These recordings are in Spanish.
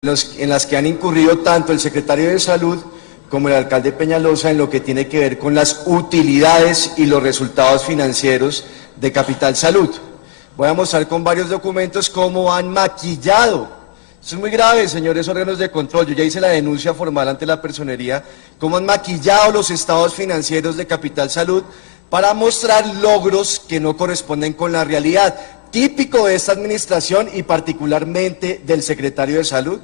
en las que han incurrido tanto el secretario de Salud como el alcalde Peñalosa en lo que tiene que ver con las utilidades y los resultados financieros de Capital Salud. Voy a mostrar con varios documentos cómo han maquillado. Esto es muy grave, señores órganos de control. Yo ya hice la denuncia formal ante la personería, cómo han maquillado los estados financieros de Capital Salud para mostrar logros que no corresponden con la realidad, típico de esta administración y particularmente del secretario de Salud.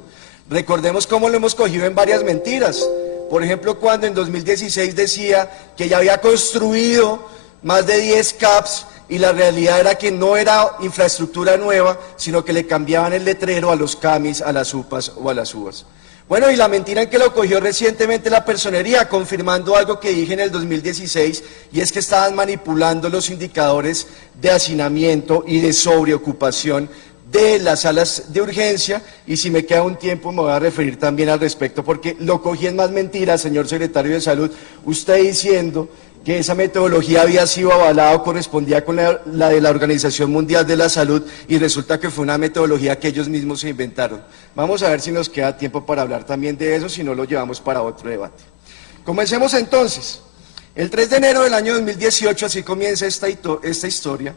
Recordemos cómo lo hemos cogido en varias mentiras. Por ejemplo, cuando en 2016 decía que ya había construido más de 10 CAPs y la realidad era que no era infraestructura nueva, sino que le cambiaban el letrero a los CAMIs, a las UPAs o a las UVAs. Bueno, y la mentira en que lo cogió recientemente la personería, confirmando algo que dije en el 2016, y es que estaban manipulando los indicadores de hacinamiento y de sobreocupación de las salas de urgencia, y si me queda un tiempo me voy a referir también al respecto, porque lo cogí en más mentiras, señor secretario de Salud, usted diciendo que esa metodología había sido avalada o correspondía con la de la Organización Mundial de la Salud, y resulta que fue una metodología que ellos mismos se inventaron. Vamos a ver si nos queda tiempo para hablar también de eso, si no lo llevamos para otro debate. Comencemos entonces. El 3 de enero del año 2018, así comienza esta historia,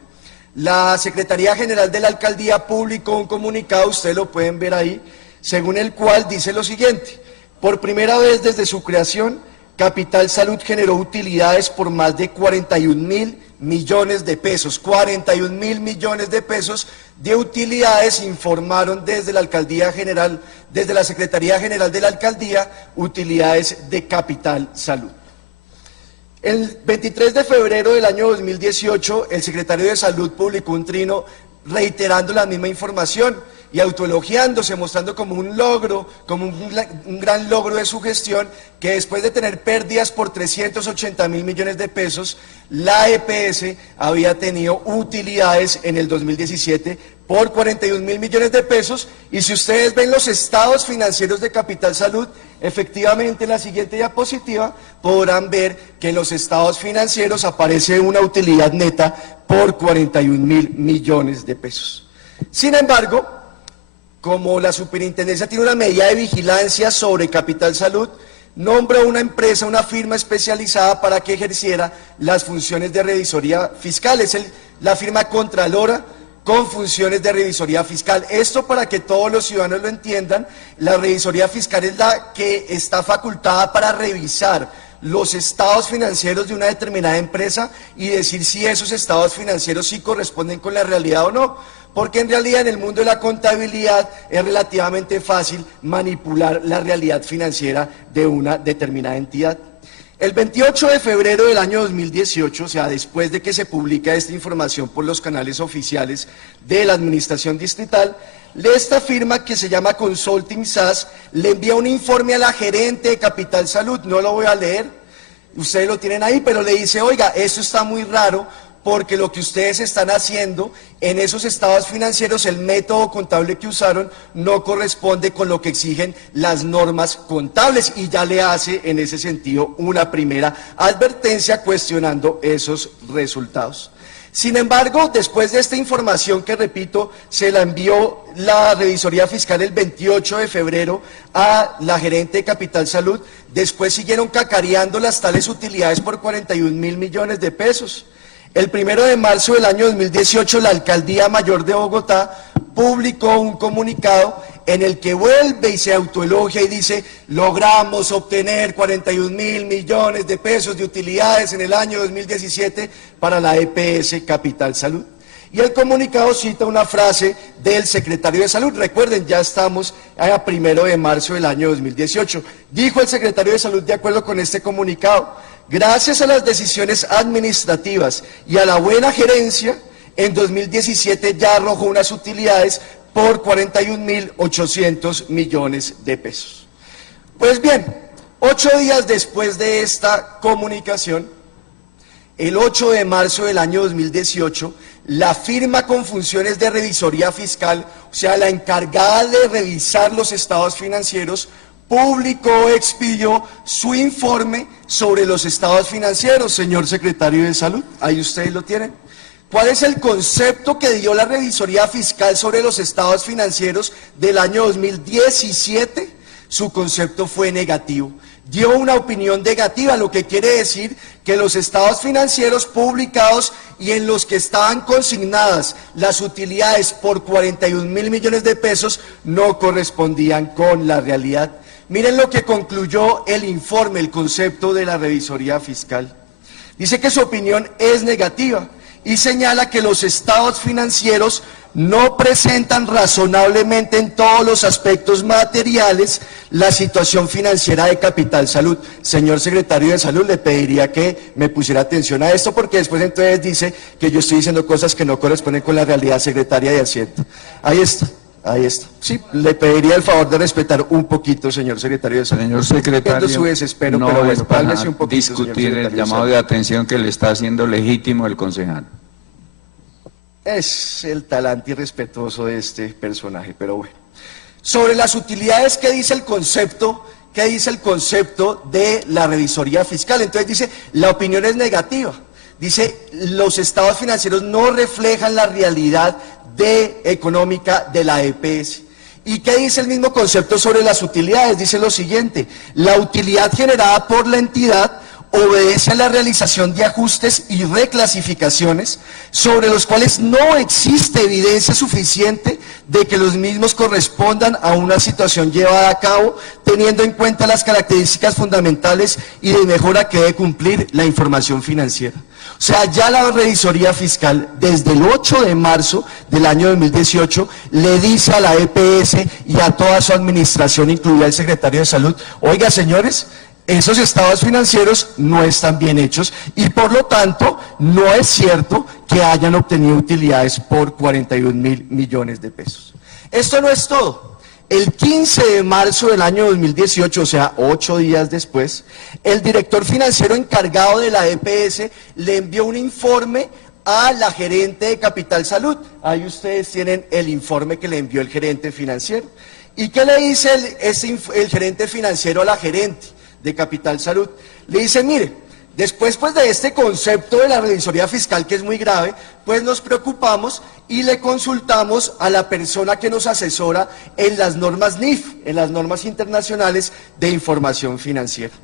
la Secretaría General de la Alcaldía publicó un comunicado, ustedes lo pueden ver ahí, según el cual dice lo siguiente: por primera vez desde su creación, Capital Salud generó utilidades por más de 41.000 millones de pesos. 41.000 millones de pesos de utilidades informaron desde la Alcaldía General, desde la Secretaría General de la Alcaldía, utilidades de Capital Salud. El 23 de febrero del año 2018, el secretario de Salud publicó un trino reiterando la misma información y autoelogiándose, mostrando como un logro, como un gran logro de su gestión, que después de tener pérdidas por 380.000 millones de pesos, la EPS había tenido utilidades en el 2017 por 41.000 millones de pesos, y si ustedes ven los estados financieros de Capital Salud, efectivamente en la siguiente diapositiva podrán ver que en los estados financieros aparece una utilidad neta por 41.000 millones de pesos. Sin embargo, como la superintendencia tiene una medida de vigilancia sobre Capital Salud, nombró una empresa, una firma especializada para que ejerciera las funciones de revisoría fiscal. Es la firma Contralora con funciones de revisoría fiscal. Esto, para que todos los ciudadanos lo entiendan, la revisoría fiscal es la que está facultada para revisar los estados financieros de una determinada empresa y decir si esos estados financieros sí corresponden con la realidad o no, porque en realidad en el mundo de la contabilidad es relativamente fácil manipular la realidad financiera de una determinada entidad. El 28 de febrero del año 2018, o sea, después de que se publica esta información por los canales oficiales de la Administración Distrital, esta firma, que se llama Consulting SAS, le envía un informe a la gerente de Capital Salud. No lo voy a leer, ustedes lo tienen ahí, pero le dice: oiga, eso está muy raro, porque lo que ustedes están haciendo en esos estados financieros, el método contable que usaron no corresponde con lo que exigen las normas contables, y ya le hace en ese sentido una primera advertencia cuestionando esos resultados. Sin embargo, después de esta información, que repito, se la envió la revisoría fiscal el 28 de febrero a la gerente de Capital Salud, después siguieron cacareando las tales utilidades por 41.000 millones de pesos. El 1 de marzo del año 2018, la Alcaldía Mayor de Bogotá publicó un comunicado en el que vuelve y se autoelogia y dice: logramos obtener 41.000 millones de pesos de utilidades en el año 2017 para la EPS Capital Salud. Y el comunicado cita una frase del secretario de Salud. Recuerden, ya estamos a 1 de marzo del año 2018. Dijo el secretario de Salud, de acuerdo con este comunicado: gracias a las decisiones administrativas y a la buena gerencia, en 2017 ya arrojó unas utilidades por 41.800 millones de pesos. Pues bien, 8 días después de esta comunicación, el 8 de marzo del año 2018, la firma con funciones de revisoría fiscal, o sea, la encargada de revisar los estados financieros, publicó, expidió su informe sobre los estados financieros, señor secretario de Salud. Ahí ustedes lo tienen. ¿Cuál es el concepto que dio la revisoría fiscal sobre los estados financieros del año 2017? Su concepto fue negativo. Dio una opinión negativa, lo que quiere decir que los estados financieros publicados y en los que estaban consignadas las utilidades por 41.000 millones de pesos no correspondían con la realidad. Miren lo que concluyó el informe, el concepto de la revisoría fiscal. Dice que su opinión es negativa y señala que los estados financieros no presentan razonablemente en todos los aspectos materiales la situación financiera de Capital Salud. Señor secretario de Salud, le pediría que me pusiera atención a esto, porque después entonces dice que yo estoy diciendo cosas que no corresponden con la realidad, secretaria de Hacienda. Ahí está. Ahí está. Sí, le pediría el favor de respetar un poquito, señor secretario de Salud. Señor secretario, su desespero, no pero bueno, es para cálmese un poquito, discutir el llamado de atención que le está haciendo legítimo el concejal. Es el talante irrespetuoso de este personaje, pero bueno. Sobre las utilidades, ¿qué dice el concepto? ¿Qué dice el concepto de la revisoría fiscal? Entonces dice, la opinión es negativa. Dice, los estados financieros no reflejan la realidad económica de la EPS. ¿Y qué dice el mismo concepto sobre las utilidades? Dice lo siguiente: la utilidad generada por la entidad obedece a la realización de ajustes y reclasificaciones sobre los cuales no existe evidencia suficiente de que los mismos correspondan a una situación llevada a cabo, teniendo en cuenta las características fundamentales y de mejora que debe cumplir la información financiera. O sea, ya la revisoría fiscal, desde el 8 de marzo del año 2018, le dice a la EPS y a toda su administración, incluida el secretario de Salud: oiga, señores, esos estados financieros no están bien hechos y por lo tanto no es cierto que hayan obtenido utilidades por 41.000 millones de pesos. Esto no es todo. El 15 de marzo del año 2018, o sea, 8 días después, el director financiero encargado de la EPS le envió un informe a la gerente de Capital Salud. Ahí ustedes tienen el informe que le envió el gerente financiero. ¿Y qué le dice el gerente financiero a la gerente de Capital Salud? Le dice: mire, después pues de este concepto de la revisoría fiscal, que es muy grave, pues nos preocupamos y le consultamos a la persona que nos asesora en las normas NIF, en las normas internacionales de información financiera.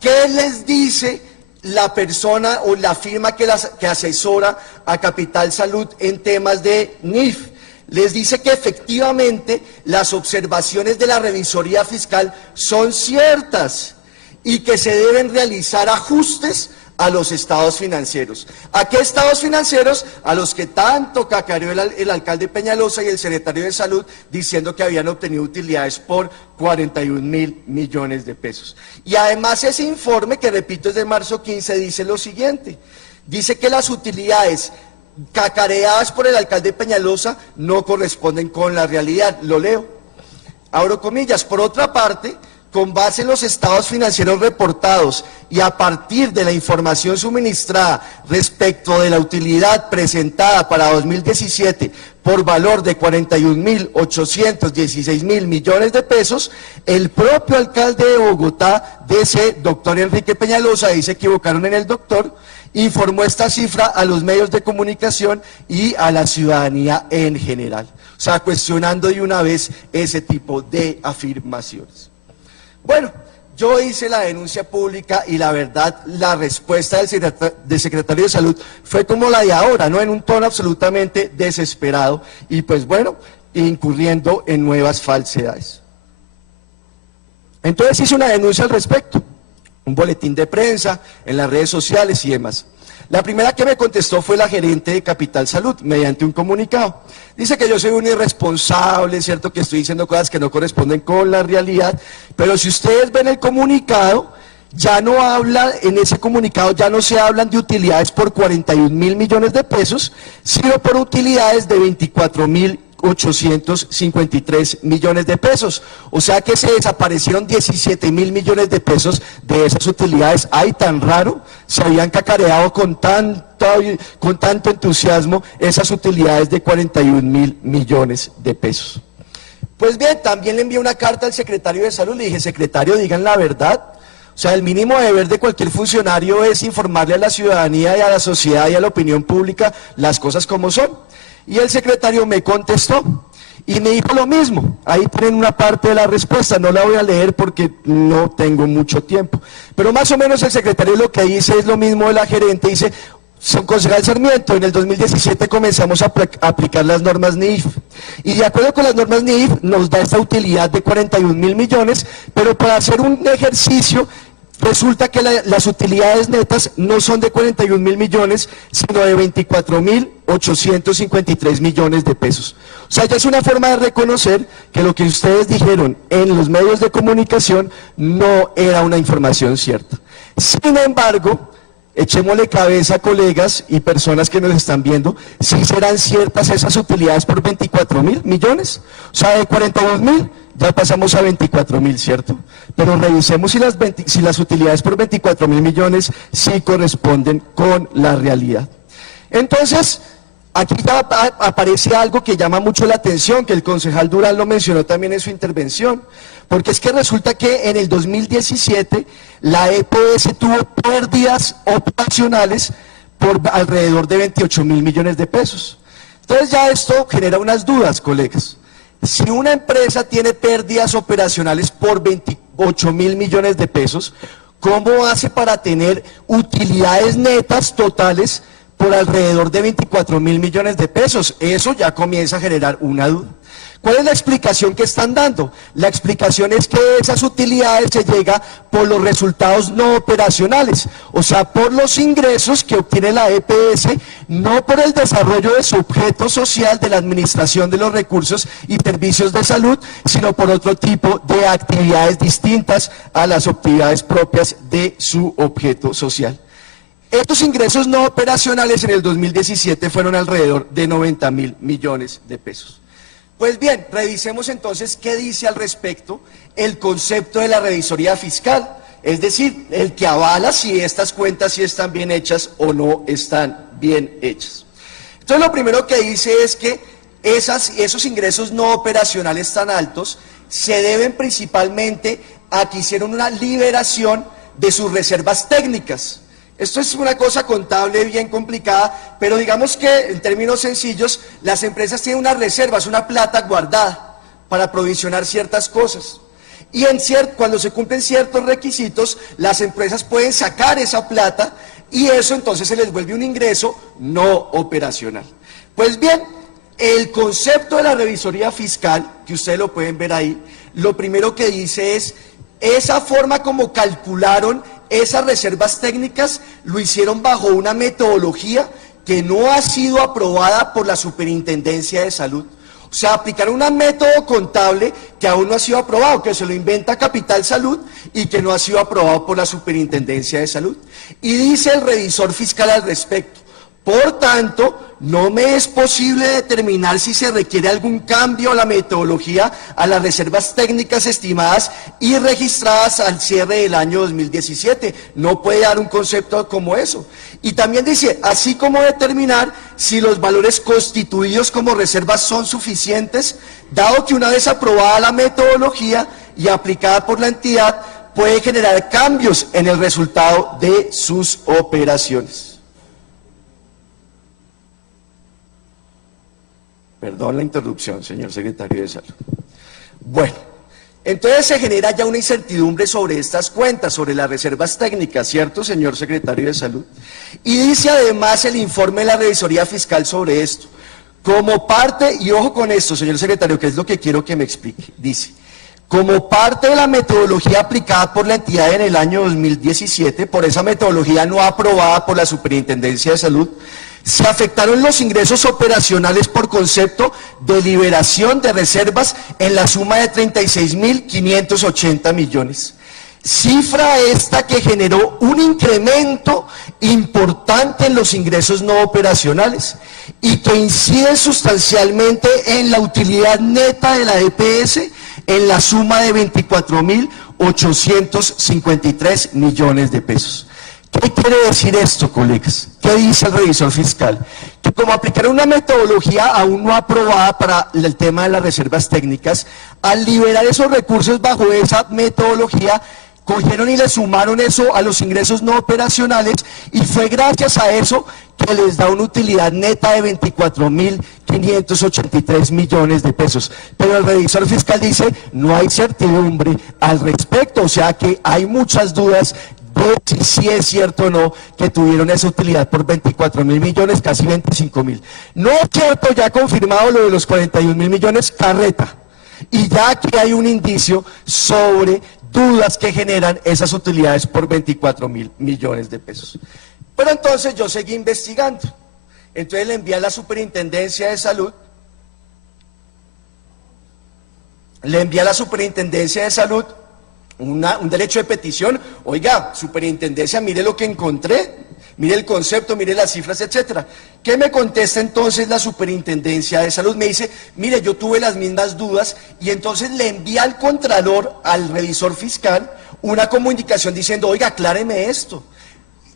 ¿Qué les dice la persona o la firma que asesora a Capital Salud en temas de NIF? Les dice que efectivamente las observaciones de la revisoría fiscal son ciertas y que se deben realizar ajustes a los estados financieros. ¿A qué estados financieros? A los que tanto cacareó el alcalde Peñalosa y el secretario de Salud, diciendo que habían obtenido utilidades por 41.000 millones de pesos. Y además ese informe, que repito es de marzo 15, dice lo siguiente: dice que las utilidades cacareadas por el alcalde Peñalosa no corresponden con la realidad. Lo leo, abro comillas: por otra parte, con base en los estados financieros reportados y a partir de la información suministrada respecto de la utilidad presentada para 2017 por valor de 41.816.000 millones de pesos, el propio alcalde de Bogotá, doctor Enrique Peñalosa, ahí se equivocaron en el doctor, informó esta cifra a los medios de comunicación y a la ciudadanía en general. O sea, cuestionando de una vez ese tipo de afirmaciones. Bueno, yo hice la denuncia pública y la verdad, la respuesta del secretario de Salud fue como la de ahora, ¿no? En un tono absolutamente desesperado y pues bueno, incurriendo en nuevas falsedades. Entonces hice una denuncia al respecto, un boletín de prensa, en las redes sociales y demás. La primera que me contestó fue la gerente de Capital Salud, mediante un comunicado. Dice que yo soy un irresponsable, cierto que estoy diciendo cosas que no corresponden con la realidad, pero si ustedes ven el comunicado, ya no habla, en ese comunicado ya no se hablan de utilidades por 41.000 millones de pesos, sino por utilidades de 24.853 millones de pesos. O sea que se desaparecieron 17.000 millones de pesos de esas utilidades. Ay, tan raro, se habían cacareado con tanto entusiasmo esas utilidades de 41.000 millones de pesos. Pues bien, también le envié una carta al secretario de Salud, le dije: secretario, digan la verdad. O O sea, el mínimo deber de cualquier funcionario es informarle a la ciudadanía y a la sociedad y a la opinión pública las cosas como son. Y el secretario me contestó y me dijo lo mismo. Ahí tienen una parte de la respuesta, no la voy a leer porque no tengo mucho tiempo. Pero más o menos el secretario lo que dice es lo mismo de la gerente, dice: concejal Sarmiento, en el 2017 comenzamos a aplicar las normas NIF y de acuerdo con las normas NIF nos da esta utilidad de 41.000 millones, pero para hacer un ejercicio resulta que las utilidades netas no son de 41.000 millones, sino de 24.853 millones de pesos. O sea, ya es una forma de reconocer que lo que ustedes dijeron en los medios de comunicación no era una información cierta. Sin embargo, echémosle cabeza, colegas y personas que nos están viendo, si serán ciertas esas utilidades por 24.000 millones. O sea, de 42.000 ya pasamos a 24.000, ¿cierto? Pero revisemos si las utilidades por 24.000 millones sí corresponden con la realidad. Entonces, aquí ya aparece algo que llama mucho la atención, que el concejal Durán lo mencionó también en su intervención, porque es que resulta que en el 2017 la EPS tuvo pérdidas operacionales por alrededor de 28.000 millones de pesos. Entonces ya esto genera unas dudas, colegas. Si una empresa tiene pérdidas operacionales por 28.000 millones de pesos, ¿cómo hace para tener utilidades netas totales por alrededor de 24.000 millones de pesos? Eso ya comienza a generar una duda. ¿Cuál es la explicación que están dando? La explicación es que esas utilidades se llega por los resultados no operacionales, o sea, por los ingresos que obtiene la EPS, no por el desarrollo de su objeto social de la administración de los recursos y servicios de salud, sino por otro tipo de actividades distintas a las actividades propias de su objeto social. Estos ingresos no operacionales en el 2017 fueron alrededor de 90.000 millones de pesos. Pues bien, revisemos entonces qué dice al respecto el concepto de la revisoría fiscal, es decir, el que avala si estas cuentas sí están bien hechas o no están bien hechas. Entonces lo primero que dice es que esos ingresos no operacionales tan altos se deben principalmente a que hicieron una liberación de sus reservas técnicas. Esto es una cosa contable bien complicada, pero digamos que en términos sencillos, las empresas tienen unas reservas, una plata guardada para provisionar ciertas cosas. Y cuando se cumplen ciertos requisitos, las empresas pueden sacar esa plata y eso entonces se les vuelve un ingreso no operacional. Pues bien, el concepto de la revisoría fiscal, que ustedes lo pueden ver ahí, lo primero que dice es: esa forma como calcularon esas reservas técnicas lo hicieron bajo una metodología que no ha sido aprobada por la Superintendencia de Salud. O sea, aplicaron un método contable que aún no ha sido aprobado, que se lo inventa Capital Salud y que no ha sido aprobado por la Superintendencia de Salud. Y dice el revisor fiscal al respecto: por tanto, no me es posible determinar si se requiere algún cambio a la metodología, a las reservas técnicas estimadas y registradas al cierre del año 2017. No puede dar un concepto como eso. Y también dice, así como determinar si los valores constituidos como reservas son suficientes, dado que una vez aprobada la metodología y aplicada por la entidad, puede generar cambios en el resultado de sus operaciones. Perdón la interrupción, señor secretario de Salud. Bueno, entonces se genera ya una incertidumbre sobre estas cuentas, sobre las reservas técnicas, ¿cierto, señor secretario de Salud? Y dice además el informe de la revisoría fiscal sobre esto. Como parte, y ojo con esto, señor secretario, que es lo que quiero que me explique, dice: como parte de la metodología aplicada por la entidad en el año 2017, por esa metodología no aprobada por la Superintendencia de Salud, se afectaron los ingresos operacionales por concepto de liberación de reservas en la suma de 36.580 millones. Cifra esta que generó un incremento importante en los ingresos no operacionales y que incide sustancialmente en la utilidad neta de la EPS en la suma de 24.853 millones de pesos. ¿Qué quiere decir esto, colegas? ¿Qué dice el revisor fiscal? Que como aplicaron una metodología aún no aprobada para el tema de las reservas técnicas, al liberar esos recursos bajo esa metodología, cogieron y le sumaron eso a los ingresos no operacionales y fue gracias a eso que les da una utilidad neta de 24.583 millones de pesos. Pero el revisor fiscal dice, no hay certidumbre al respecto, o sea que hay muchas dudas de si es cierto o no que tuvieron esa utilidad por 24.000 millones, casi 25.000. No es cierto, ya confirmado lo de los 41.000 millones, carreta. Y ya aquí hay un indicio sobre dudas que generan esas utilidades por 24.000 millones de pesos. Pero entonces yo seguí investigando. Entonces le envié a la Superintendencia de Salud. Un derecho de petición. Oiga, Superintendencia, mire lo que encontré, mire el concepto, mire las cifras, etcétera. ¿Qué me contesta entonces la Superintendencia de Salud? Me dice, mire, yo tuve las mismas dudas y entonces le envía al Contralor, al revisor fiscal, una comunicación diciendo, oiga, acláreme esto.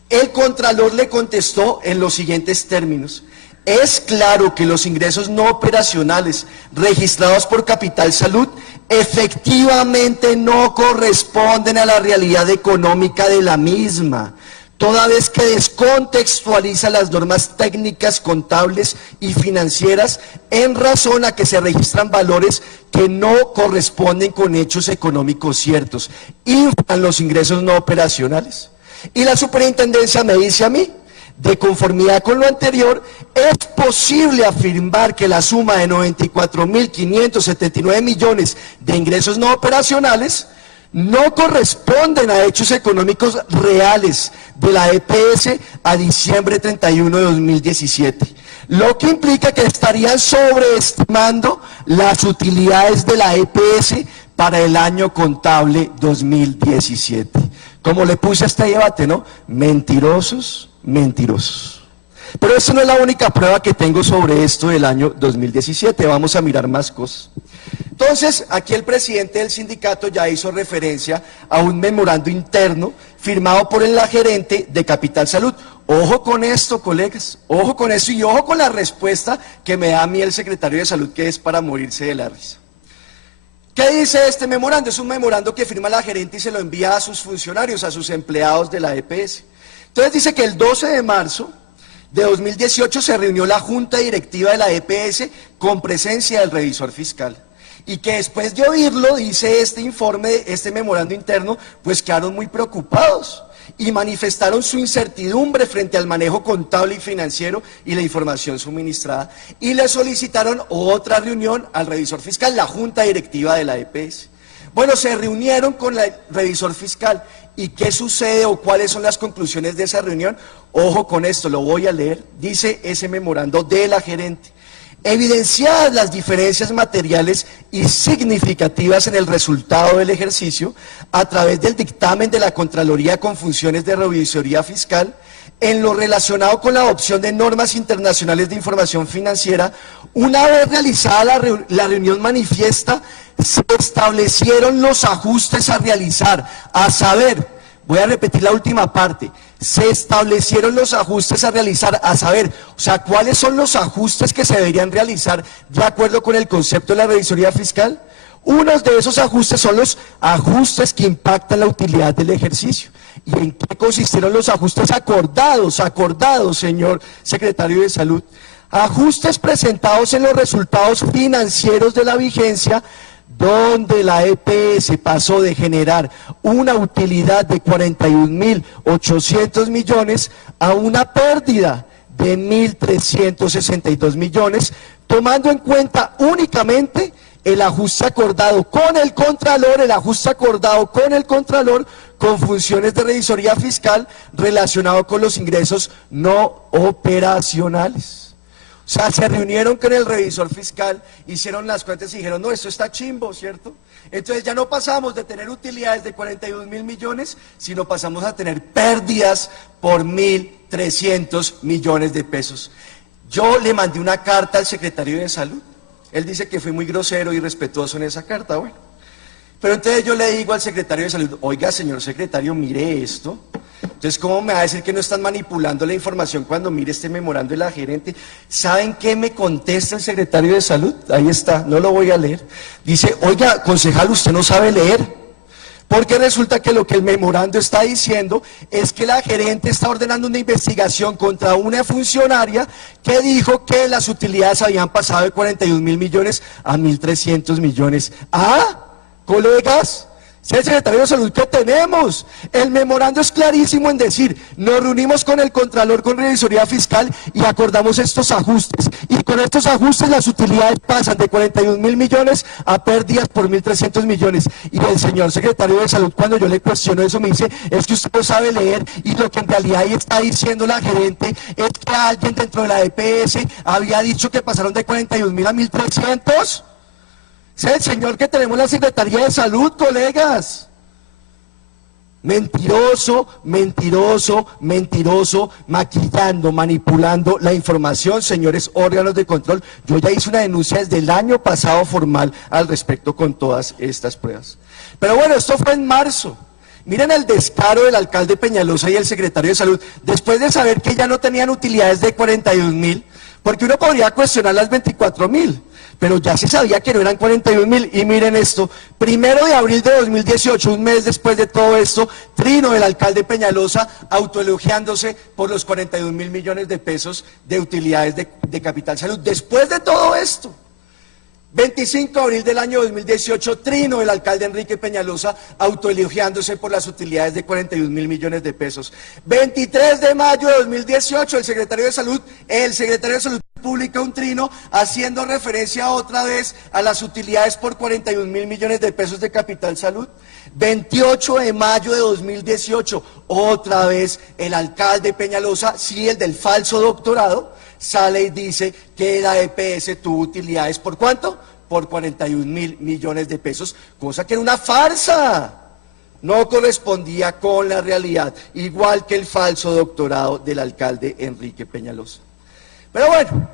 El Contralor le contestó en los siguientes términos. Es claro que los ingresos no operacionales registrados por Capital Salud efectivamente no corresponden a la realidad económica de la misma, toda vez que descontextualiza las normas técnicas, contables y financieras en razón a que se registran valores que no corresponden con hechos económicos ciertos, inflan los ingresos no operacionales. Y la Superintendencia me dice a mí, de conformidad con lo anterior, es posible afirmar que la suma de 94.579 millones de ingresos no operacionales no corresponden a hechos económicos reales de la EPS a diciembre 31 de 2017, lo que implica que estarían sobreestimando las utilidades de la EPS para el año contable 2017. Como le puse a este debate, ¿no? Mentirosos. Pero esa no es la única prueba que tengo sobre esto del año 2017, vamos a mirar más cosas. Entonces, aquí el presidente del sindicato ya hizo referencia a un memorando interno firmado por la gerente de Capital Salud. Ojo con esto, colegas, ojo con esto y ojo con la respuesta que me da a mí el secretario de Salud, que es para morirse de la risa. ¿Qué dice este memorando? Es un memorando que firma la gerente y se lo envía a sus funcionarios, a sus empleados de la EPS. Entonces dice que el 12 de marzo de 2018 se reunió la junta directiva de la EPS con presencia del revisor fiscal. Y que después de oírlo, dice este informe, este memorando interno, pues quedaron muy preocupados y manifestaron su incertidumbre frente al manejo contable y financiero y la información suministrada. Y le solicitaron otra reunión al revisor fiscal, la junta directiva de la EPS. Bueno, se reunieron con el revisor fiscal. ¿Y qué sucede o cuáles son las conclusiones de esa reunión? Ojo con esto, lo voy a leer. Dice ese memorando de la gerente. Evidenciadas las diferencias materiales y significativas en el resultado del ejercicio, a través del dictamen de la Contraloría con funciones de revisoría fiscal, en lo relacionado con la adopción de normas internacionales de información financiera, una vez realizada la reunión manifiesta, se establecieron los ajustes a realizar, a saber, voy a repetir la última parte, se establecieron los ajustes a realizar, a saber, o sea, ¿cuáles son los ajustes que se deberían realizar de acuerdo con el concepto de la revisoría fiscal? Unos de esos ajustes son los ajustes que impactan la utilidad del ejercicio. ¿Y en qué consistieron los ajustes acordados, señor secretario de Salud? Ajustes presentados en los resultados financieros de la vigencia, donde la EPS pasó de generar una utilidad de 41.800 millones a una pérdida de 1.362 millones, tomando en cuenta únicamente el ajuste acordado con el Contralor, con funciones de revisoría fiscal relacionado con los ingresos no operacionales. O sea, se reunieron con el revisor fiscal, hicieron las cuentas y dijeron, no, esto está chimbo, ¿cierto? Entonces ya no pasamos de tener utilidades de 42.000 millones, sino pasamos a tener pérdidas por 1.300 millones de pesos. Yo le mandé una carta al secretario de Salud. Él dice que fui muy grosero y respetuoso en esa carta, bueno. Pero entonces yo le digo al secretario de Salud, oiga, señor secretario, mire esto. Entonces, ¿cómo me va a decir que no están manipulando la información cuando mire este memorando de la gerente? ¿Saben qué me contesta el secretario de Salud? Ahí está, no lo voy a leer. Dice, oiga, concejal, usted no sabe leer. Porque resulta que lo que el memorando está diciendo es que la gerente está ordenando una investigación contra una funcionaria que dijo que las utilidades habían pasado de 41.000 millones a 1.300 millones. ¿Ah, colegas? Si el secretario de Salud que tenemos, el memorando es clarísimo en decir, nos reunimos con el Contralor, con Revisoría Fiscal y acordamos estos ajustes. Y con estos ajustes las utilidades pasan de 41.000 millones a pérdidas por 1.300 millones. Y el señor secretario de Salud, cuando yo le cuestiono eso, me dice, es que usted no sabe leer, y lo que en realidad ahí está diciendo la gerente es que alguien dentro de la EPS había dicho que pasaron de 41.000 a 1.300. Es el señor que tenemos en la Secretaría de Salud, colegas. Mentiroso, mentiroso, mentiroso, maquillando, manipulando la información, señores órganos de control. Yo ya hice una denuncia desde el año pasado formal al respecto con todas estas pruebas. Pero bueno, esto fue en marzo. Miren el descaro del alcalde Peñalosa y el secretario de Salud, después de saber que ya no tenían utilidades de 41.000, porque uno podría cuestionar las 24.000, pero ya se sabía que no eran 41.000. Y miren esto, 1 de abril de 2018, un mes después de todo esto, trino del alcalde Peñalosa autoelogiándose por los 41.000 millones de pesos de utilidades de Capital Salud. Después de todo esto, 25 de abril del año 2018, trino del alcalde Enrique Peñalosa autoelogiándose por las utilidades de 41.000 millones de pesos. 23 de mayo de 2018, el secretario de Salud publica un trino haciendo referencia otra vez a las utilidades por 41.000 millones de pesos de Capital Salud. 28 de mayo de 2018, otra vez el alcalde Peñalosa, sí, el del falso doctorado, sale y dice que la EPS tuvo utilidades, ¿por cuánto? Por 41.000 millones de pesos, cosa que era una farsa, no correspondía con la realidad, igual que el falso doctorado del alcalde Enrique Peñalosa. Pero bueno,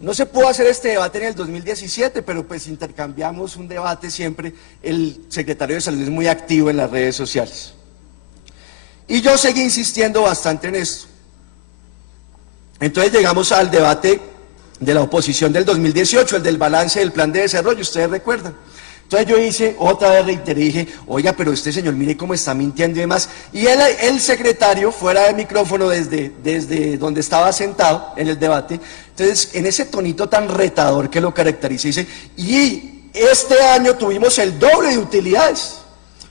no se pudo hacer este debate en el 2017, pero pues intercambiamos un debate siempre, el secretario de Salud es muy activo en las redes sociales. Y yo seguí insistiendo bastante en esto. Entonces llegamos al debate de la oposición del 2018, el del balance del plan de desarrollo, ustedes recuerdan. Entonces yo hice, otra vez reiteré, dije, oiga, pero este señor mire cómo está mintiendo y demás. Y el secretario, fuera de micrófono, desde donde estaba sentado en el debate, entonces en ese tonito tan retador que lo caracteriza, dice, y este año tuvimos el doble de utilidades,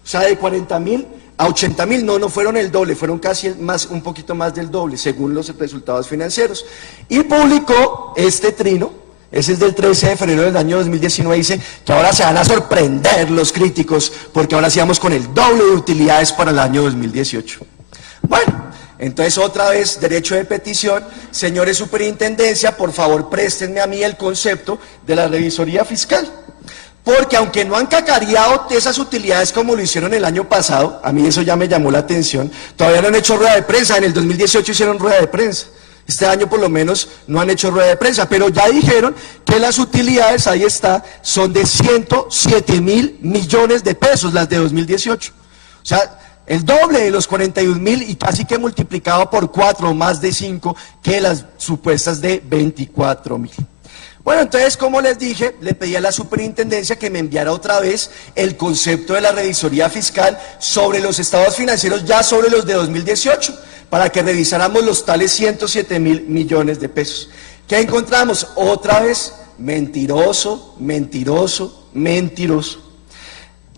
o sea, de 40.000 a 80.000, no fueron el doble, fueron casi un poquito más del doble, según los resultados financieros. Y publicó este trino, ese es del 13 de febrero del año 2019, dice que ahora se van a sorprender los críticos, porque ahora sí vamos con el doble de utilidades para el año 2018. Bueno, entonces otra vez, derecho de petición, señores superintendencia, por favor préstenme a mí el concepto de la revisoría fiscal. Porque aunque no han cacareado esas utilidades como lo hicieron el año pasado, a mí eso ya me llamó la atención, todavía no han hecho rueda de prensa, en el 2018 hicieron rueda de prensa, este año por lo menos no han hecho rueda de prensa, pero ya dijeron que las utilidades, ahí está, son de 107.000 millones de pesos, las de 2018, o sea, el doble de los 41.000 y casi que multiplicado por 4 o más de 5 que las supuestas de 24.000. Bueno, entonces, como les dije, le pedí a la superintendencia que me enviara otra vez el concepto de la revisoría fiscal sobre los estados financieros, ya sobre los de 2018, para que revisáramos los tales 107.000 millones de pesos. ¿Qué encontramos? Otra vez, mentiroso, mentiroso, mentiroso.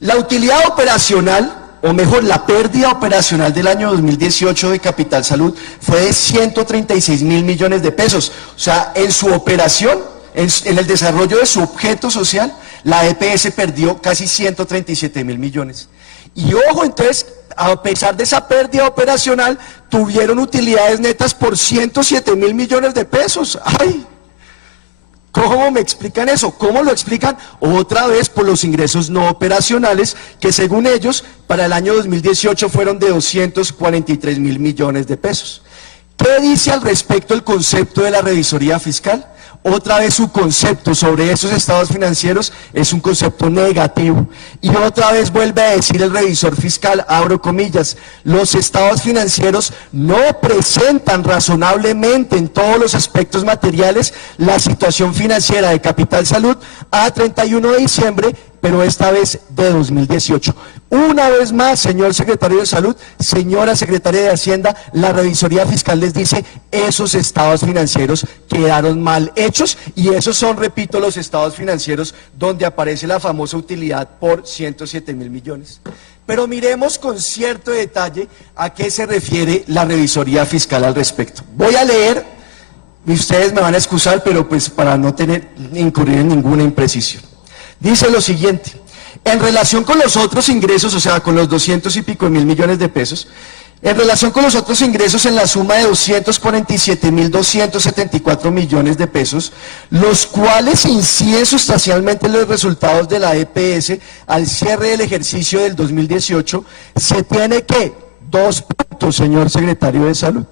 La utilidad operacional, o mejor, la pérdida operacional del año 2018 de Capital Salud fue de 136.000 millones de pesos. O sea, en su operación, en el desarrollo de su objeto social, la EPS perdió casi 137.000 millones. Y ojo, entonces, a pesar de esa pérdida operacional, tuvieron utilidades netas por 107.000 millones de pesos. ¡Ay! ¿Cómo me explican eso? ¿Cómo lo explican? Otra vez por los ingresos no operacionales, que según ellos, para el año 2018 fueron de 243.000 millones de pesos. ¿Qué dice al respecto el concepto de la revisoría fiscal? Otra vez su concepto sobre esos estados financieros es un concepto negativo. Y otra vez vuelve a decir el revisor fiscal, abro comillas, los estados financieros no presentan razonablemente en todos los aspectos materiales la situación financiera de Capital Salud a 31 de diciembre, pero esta vez de 2018. Una vez más, señor secretario de Salud, señora secretaria de Hacienda, la revisoría fiscal les dice, esos estados financieros quedaron mal hechos y esos son, repito, los estados financieros donde aparece la famosa utilidad por 107.000 millones. Pero miremos con cierto detalle a qué se refiere la revisoría fiscal al respecto. Voy a leer, y ustedes me van a excusar, pero pues para no incurrir en ninguna imprecisión. Dice lo siguiente: en relación con los otros ingresos, o sea, con los 200 y pico mil millones de pesos, en relación con los otros ingresos en la suma de 247.274 millones de pesos, los cuales inciden sustancialmente en los resultados de la EPS al cierre del ejercicio del 2018, se tiene que, 2 puntos, señor secretario de Salud.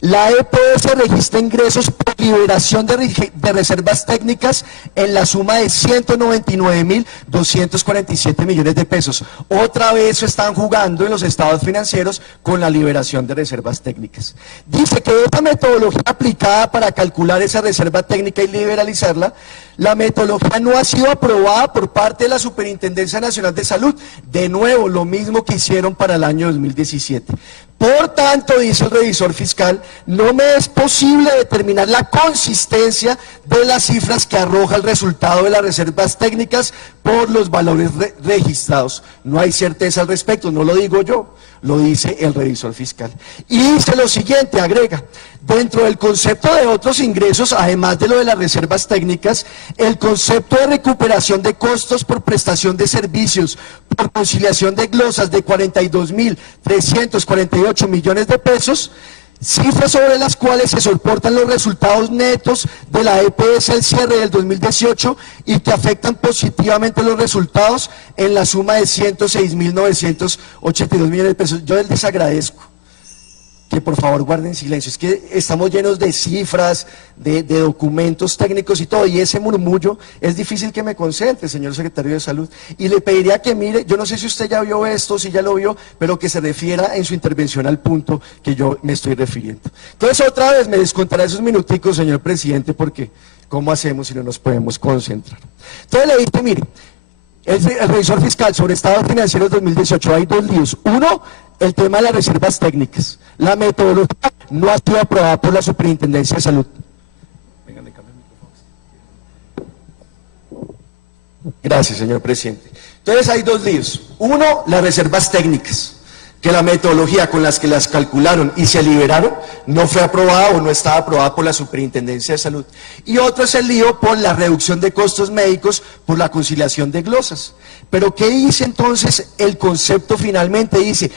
La EPS registra ingresos por liberación de reservas técnicas en la suma de 199.247 millones de pesos. Otra vez están jugando en los estados financieros con la liberación de reservas técnicas. Dice que esta metodología aplicada para calcular esa reserva técnica y liberalizarla, la metodología no ha sido aprobada por parte de la Superintendencia Nacional de Salud. De nuevo, lo mismo que hicieron para el año 2017. Por tanto, dice el revisor fiscal, no me es posible determinar la consistencia de las cifras que arroja el resultado de las reservas técnicas por los valores registrados. No hay certeza al respecto, no lo digo yo, lo dice el revisor fiscal. Y dice lo siguiente, agrega, dentro del concepto de otros ingresos, además de lo de las reservas técnicas, el concepto de recuperación de costos por prestación de servicios, por conciliación de glosas de 42.348 millones de pesos, cifras sobre las cuales se soportan los resultados netos de la EPS al cierre del 2018 y que afectan positivamente los resultados en la suma de 106.982 millones de pesos. Yo les agradezco que por favor guarden silencio, es que estamos llenos de cifras, de documentos técnicos y todo, y ese murmullo es difícil que me concentre, señor secretario de Salud, y le pediría que mire, yo no sé si usted ya vio esto, si ya lo vio, pero que se refiera en su intervención al punto que yo me estoy refiriendo. Entonces otra vez me descontará esos minuticos, señor presidente, porque ¿cómo hacemos si no nos podemos concentrar? Entonces le dije, mire, el revisor fiscal sobre estados financieros 2018, hay 2 líos. Uno, el tema de las reservas técnicas. La metodología no ha sido aprobada por la Superintendencia de Salud. Gracias, señor presidente. Entonces hay 2 líos. Uno, las reservas técnicas, que la metodología con las que las calcularon y se liberaron no fue aprobada o no estaba aprobada por la Superintendencia de Salud. Y otro es el lío por la reducción de costos médicos por la conciliación de glosas. Pero ¿qué dice entonces el concepto finalmente? Dice,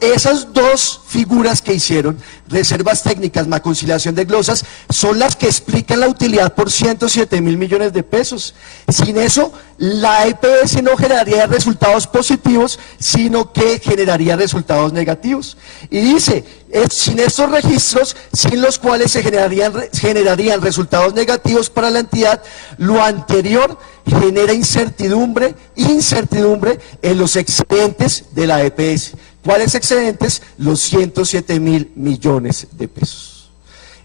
esas 2 figuras que hicieron, reservas técnicas más conciliación de glosas, son las que explican la utilidad por 107.000 millones de pesos. Sin eso, la EPS no generaría resultados positivos, sino que generaría resultados negativos. Y dice, sin estos registros, sin los cuales se generarían resultados negativos para la entidad, lo anterior genera incertidumbre en los excedentes de la EPS. ¿Cuáles excedentes? Los 107.000 millones de pesos.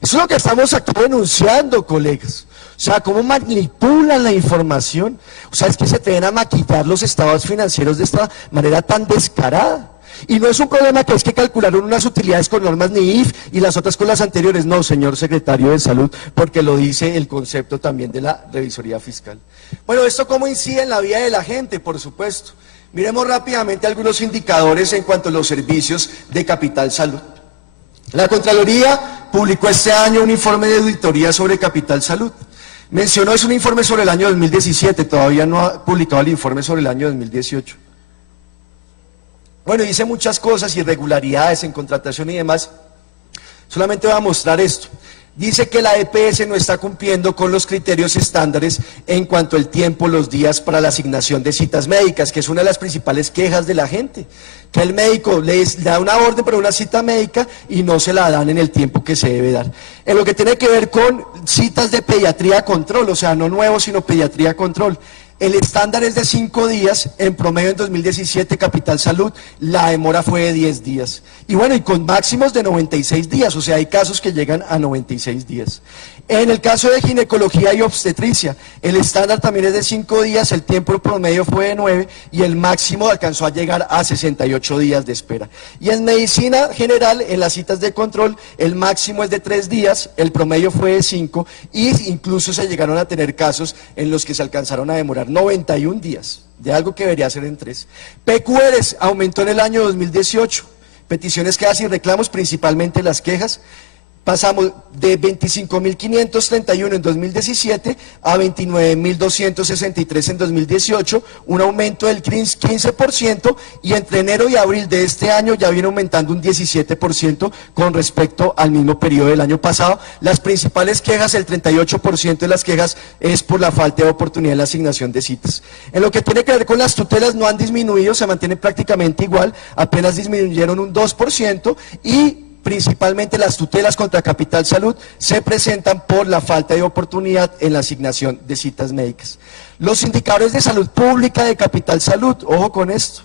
Eso es lo que estamos aquí denunciando, colegas. O sea, cómo manipulan la información. O sea, es que se atreven a maquillar los estados financieros de esta manera tan descarada. Y no es un problema que es que calcularon unas utilidades con normas NIIF y las otras con las anteriores. No, señor secretario de Salud, porque lo dice el concepto también de la revisoría fiscal. Bueno, ¿esto cómo incide en la vida de la gente? Por supuesto. Miremos rápidamente algunos indicadores en cuanto a los servicios de Capital Salud. La Contraloría publicó este año un informe de auditoría sobre Capital Salud. Mencionó, es un informe sobre el año 2017, todavía no ha publicado el informe sobre el año 2018. Bueno, dice muchas cosas, irregularidades en contratación y demás. Solamente voy a mostrar esto. Dice que la EPS no está cumpliendo con los criterios estándares en cuanto al tiempo, los días para la asignación de citas médicas, que es una de las principales quejas de la gente. Que el médico le da una orden para una cita médica y no se la dan en el tiempo que se debe dar. En lo que tiene que ver con citas de pediatría control, o sea, no nuevo, sino pediatría control. El estándar es de 5 días, en promedio en 2017 Capital Salud, la demora fue de 10 días. Y bueno, y con máximos de 96 días, o sea, hay casos que llegan a 96 días. En el caso de ginecología y obstetricia, el estándar también es de 5 días, el tiempo promedio fue de 9 y el máximo alcanzó a llegar a 68 días de espera. Y en medicina general, en las citas de control, el máximo es de 3 días, el promedio fue de 5 y incluso se llegaron a tener casos en los que se alcanzaron a demorar 91 días, de algo que debería ser en 3. PQRs aumentó en el año 2018, peticiones, quejas y reclamos, principalmente las quejas. Pasamos de 25.531 en 2017 a 29.263 en 2018, un aumento del 15%, y entre enero y abril de este año ya viene aumentando un 17% con respecto al mismo periodo del año pasado. Las principales quejas, el 38% de las quejas es por la falta de oportunidad en la asignación de citas. En lo que tiene que ver con las tutelas, no han disminuido, se mantienen prácticamente igual, apenas disminuyeron un 2%, y principalmente las tutelas contra Capital Salud se presentan por la falta de oportunidad en la asignación de citas médicas. Los indicadores de salud pública de Capital Salud, ojo con esto.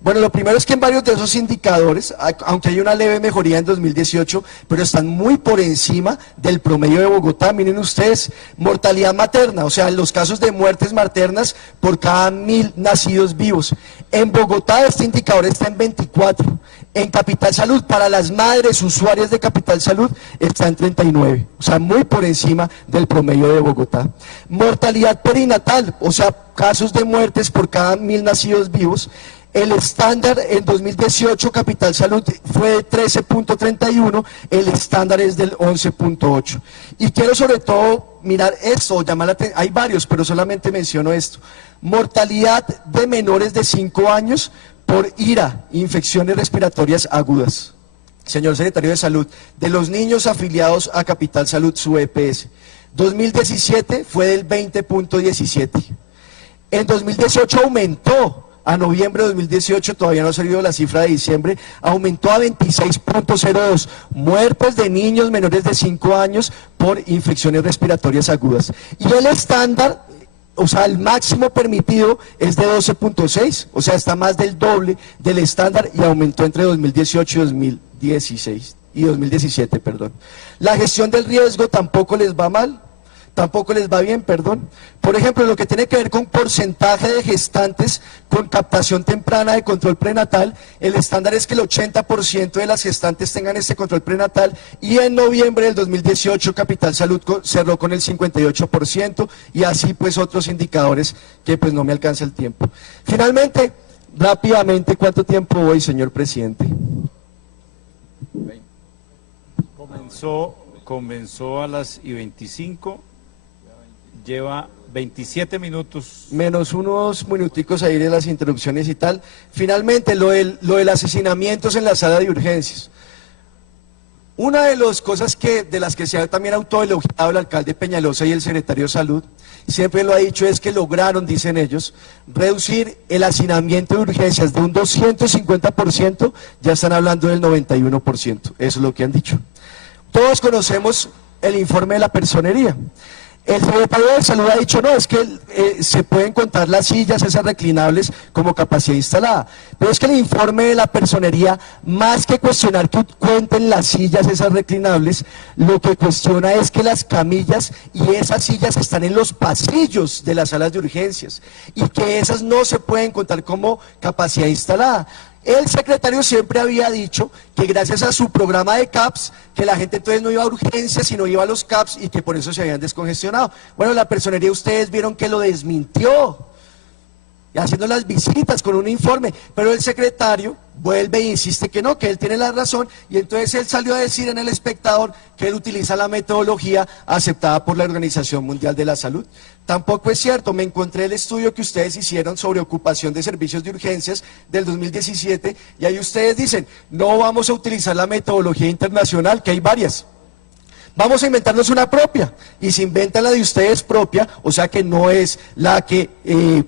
Bueno, lo primero es que en varios de esos indicadores, aunque hay una leve mejoría en 2018, pero están muy por encima del promedio de Bogotá. Miren ustedes, mortalidad materna, o sea, los casos de muertes maternas por cada 1000 nacidos vivos. En Bogotá este indicador está en 24. En Capital Salud, para las madres usuarias de Capital Salud, está en 39, o sea, muy por encima del promedio de Bogotá. Mortalidad perinatal, o sea, casos de muertes por cada 1000 nacidos vivos. El estándar en 2018, Capital Salud, fue de 13.31, el estándar es del 11.8. Y quiero sobre todo mirar esto, llamar la atención, hay varios, pero solamente menciono esto. Mortalidad de menores de 5 años por IRA, infecciones respiratorias agudas. Señor Secretario de Salud, de los niños afiliados a Capital Salud, su EPS, 2017 fue del 20.17. En 2018 aumentó. A noviembre de 2018, todavía no ha salido la cifra de diciembre, aumentó a 26.02 muertes de niños menores de 5 años por infecciones respiratorias agudas. Y el estándar, o sea, el máximo permitido es de 12.6, o sea, está más del doble del estándar y aumentó entre 2018 y 2017, perdón. La gestión del riesgo tampoco les va mal. Tampoco les va bien, perdón. Por ejemplo, lo que tiene que ver con porcentaje de gestantes con captación temprana de control prenatal, el estándar es que el 80% de las gestantes tengan este control prenatal, y en noviembre del 2018 Capital Salud cerró con el 58%, y así pues otros indicadores que pues no me alcanza el tiempo. Finalmente, rápidamente, ¿cuánto tiempo voy, señor presidente? Comenzó a las y 25. Lleva 27 minutos. Menos unos minuticos ahí de las interrupciones y tal. Finalmente, lo del asesinamientos en la sala de urgencias. Una de las cosas de las que se ha también autoelogiado el alcalde Peñalosa y el secretario de Salud, siempre lo ha dicho, es que lograron, dicen ellos, reducir el hacinamiento de urgencias de un 250%, ya están hablando del 91%. Eso es lo que han dicho. Todos conocemos el informe de la personería. El secretario de Salud ha dicho, no, es que se pueden contar las sillas esas reclinables como capacidad instalada, pero es que el informe de la personería, más que cuestionar que cuenten las sillas esas reclinables, lo que cuestiona es que las camillas y esas sillas están en los pasillos de las salas de urgencias y que esas no se pueden contar como capacidad instalada. El secretario siempre había dicho que gracias a su programa de CAPS, que la gente entonces no iba a urgencias, sino iba a los CAPS y que por eso se habían descongestionado. Bueno, la personería ustedes vieron que lo desmintió, haciendo las visitas con un informe, pero el secretario vuelve e insiste que no, que él tiene la razón, y entonces él salió a decir en El Espectador que él utiliza la metodología aceptada por la Organización Mundial de la Salud. Tampoco es cierto, me encontré el estudio que ustedes hicieron sobre ocupación de servicios de urgencias del 2017, y ahí ustedes dicen, no vamos a utilizar la metodología internacional, que hay varias. Vamos a inventarnos una propia, y se inventa la de ustedes propia, o sea que no es la que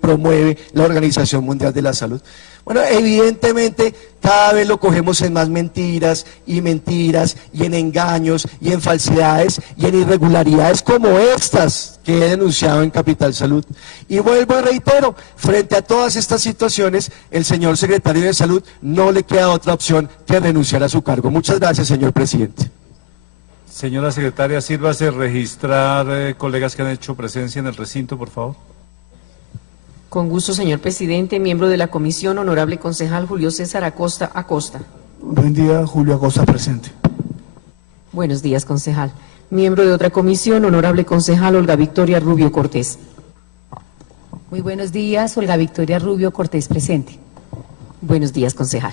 promueve la Organización Mundial de la Salud. Bueno, evidentemente cada vez lo cogemos en más mentiras, y en engaños, y en falsedades, y en irregularidades como estas que he denunciado en Capital Salud. Y vuelvo y reitero, frente a todas estas situaciones, el señor secretario de Salud no le queda otra opción que renunciar a su cargo. Muchas gracias, señor presidente. Señora secretaria, sírvase registrar colegas que han hecho presencia en el recinto, por favor. Con gusto, señor presidente, miembro de la comisión, honorable concejal Julio César Acosta Acosta. Buen día, Julio Acosta, presente. Buenos días, concejal. Miembro de otra comisión, honorable concejal Olga Victoria Rubio Cortés. Muy buenos días, Olga Victoria Rubio Cortés, presente. Buenos días, concejal.